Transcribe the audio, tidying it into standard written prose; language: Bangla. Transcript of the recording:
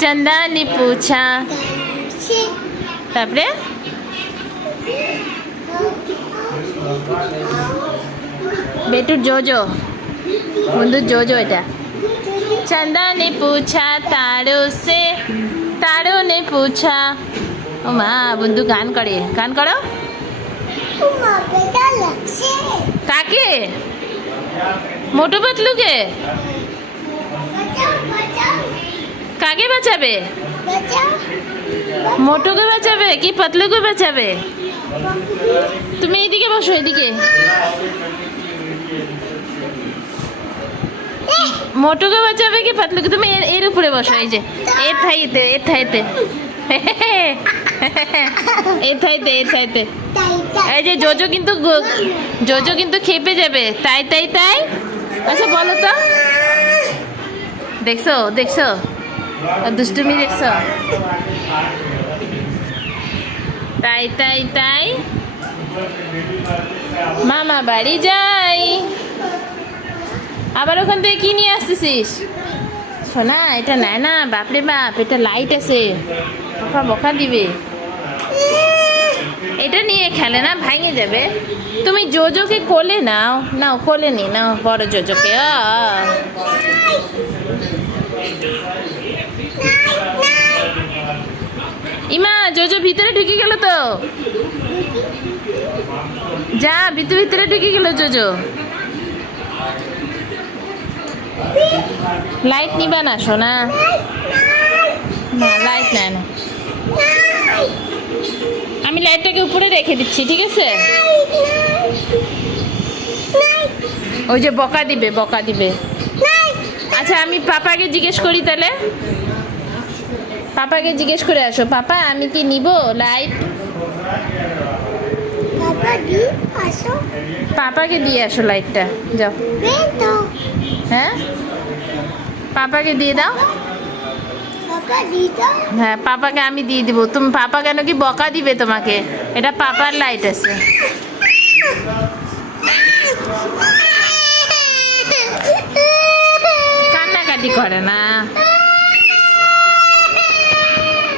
चंदा ने पूछा তারপরে बेटू जोजो बंधु जोजो এটা चंदा ने पूछा तारों से तारों ने पूछा ओ माँ बंधु गान करो काके मोटू पतलू के काके बचाबे मोटू के बचाबे कि पतलू के बचाबे তুমি এইদিকে বসো এদিকে মোটুকে বাঁচাবে কি পাতলুকে তুমি এর উপরে বসো এই যে এর থাইতে এই যে জোজো কিন্তু খেপে যাবে তাই আচ্ছা বলো তো দেখছো দুষ্টুমি দেখছো তাই মামা বাড়ি যাই আবার ওখান থেকে কি নিয়ে আসতেছিস সোনা এটা নেয় না বাপরে বাপ এটা লাইট আছে বকা দিবে এটা নিয়ে খেলে না ভাঙে যাবে তুমি জোজোকে কোলে নাও কোলে নি নাও বড় জোজোকে ইমা জোজো ভিতরে ঢুকে গেল তো যা ভিতরে ঢুকে গেল জোজো লাইট নিবা না সোনা না লাইট নেয় না আমি লাইটটাকে উপরে রেখে দিচ্ছি ঠিক আছে ওই যে বকা দিবে আচ্ছা আমি পাপাকে জিজ্ঞেস করি তাহলে পাপাকে জিজ্ঞেস করে আসো পাপা আমি কি নিব লাইট পাপাকে দিয়ে আসো লাইটটা যাও হ্যাঁ পাপাকে দিয়ে দাও হ্যাঁ পাপাকে আমি দিয়ে দিব তুমি পাপা কেন কি বকা দিবে তোমাকে এটা পাপার লাইট আছে কান্নাকাটি করে না